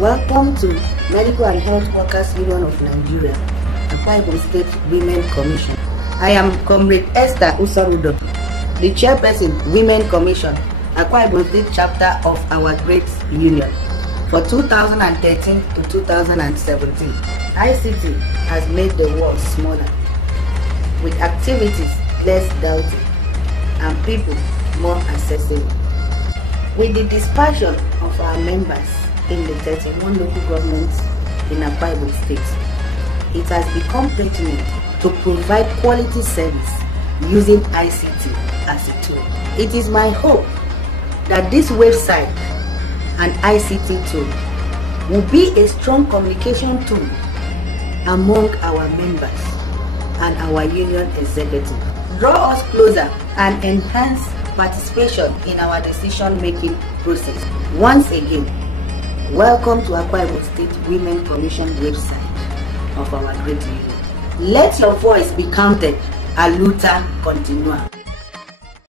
Welcome to Medical and Health Workers Union of Nigeria, Akwa Ibom State Women Commission. I am Comrade Esther Usarudo, the Chairperson, Women Commission, Akwa Ibom State Chapter of our great union. For 2013 to 2017, ICT has made the world smaller, with activities less doubting and people more accessible. With the dispersion of our members in the 31 local governments in Akwa Ibom State, it has become pertinent to provide quality service using ICT as a tool. It is my hope that this website and ICT tool will be a strong communication tool among our members and our union executive. Draw us closer and enhance participation in our decision-making process. Once again, welcome to Akwa Ibom State Women Commission website of our great union. Let your voice be counted. A luta continua.